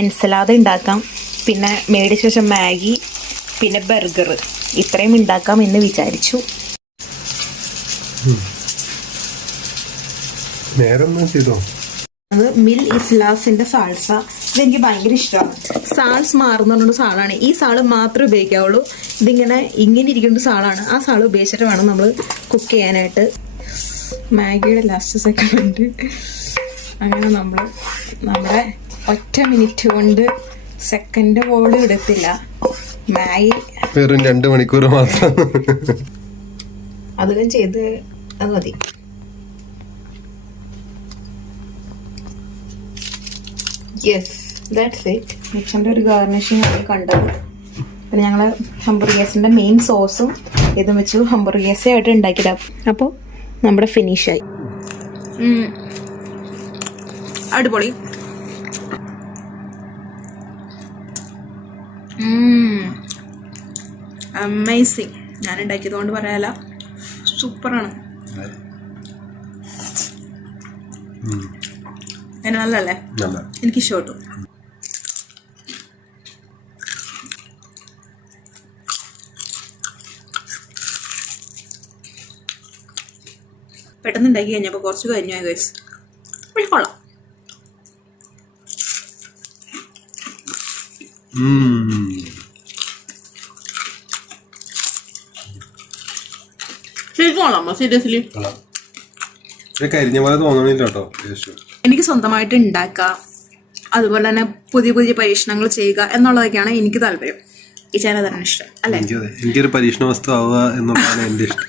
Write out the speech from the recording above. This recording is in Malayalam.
എൻസലാദ ഉണ്ടാക്കാം, പിന്നെ മേടിച്ച ശേഷം മാഗി, പിന്നെ ബർഗർ, ഇത്രയും ഉണ്ടാക്കാം എന്ന് വിചാരിച്ചു. അത് മിൽ ഇസ്ലാസിന്റെ സാൾസ. ഇതെനിക്ക് ഭയങ്കര ഇഷ്ടമാണ്. സാൾസ് മാറുന്ന സാളാണ്. ഈ സാള് മാത്രമേ ഉപയോഗിക്കാവുള്ളൂ. ഇങ്ങനെ ഇരിക്കുന്ന സാളാണ്. ആ സാള് ഉപയോഗിച്ചിട്ട് വേണം നമ്മൾ കുക്ക് ചെയ്യാനായിട്ട്. മാഗിയുടെ ലാസ്റ്റ് സെക്കൻഡ് അങ്ങനെ നമ്മൾ നമ്മുടെ ഒറ്റ മിനിറ്റ് കൊണ്ട് സെക്കൻഡ് പോലും എടുത്തില്ല. മാഗി വെറും 2 മണിക്കൂർ മാത്രം അധികം ചെയ്ത് അത് മതി. Yes, that's it. മിക്സറിൻ്റെ ഒരു ഗാർണിഷിങ് ആണ് കണ്ടത്. പിന്നെ ഞങ്ങൾ ഹംബർഗേഴ്സിൻ്റെ മെയിൻ സോസും ഇതും വെച്ചു ഹംബർഗേഴ്സേ ആയിട്ട് ഉണ്ടാക്കിയിടാം. അപ്പോൾ നമ്മുടെ ഫിനിഷായി. അടിപൊളി. അമേസിങ്. ഞാൻ ഉണ്ടാക്കിയത് കൊണ്ട് പറയാല്ല, സൂപ്പറാണ്. നല്ലല്ലേ? എനിക്ക് ഇഷ്ടപ്പെട്ടു. പെട്ടെന്ന് ഉണ്ടാക്കി കഴിഞ്ഞപ്പോൾ കുറച്ച് കഴിഞ്ഞു ഗൈസ്. കൊള്ളാം. സീരിയസ്ലി എനിക്ക് സ്വന്തമായിട്ട് ഉണ്ടാക്കുക, അതുപോലെ തന്നെ പുതിയ പുതിയ പരീക്ഷണങ്ങൾ ചെയ്യുക എന്നുള്ളതൊക്കെയാണ് എനിക്ക് താല്പര്യം. ഈ ചാനൽ തന്നെ ഇഷ്ടം അല്ലേ? എനിക്കൊരു പരീക്ഷണ വസ്തു ആവുക എന്നുള്ളതാണ് എൻ്റെ ഇഷ്ടം.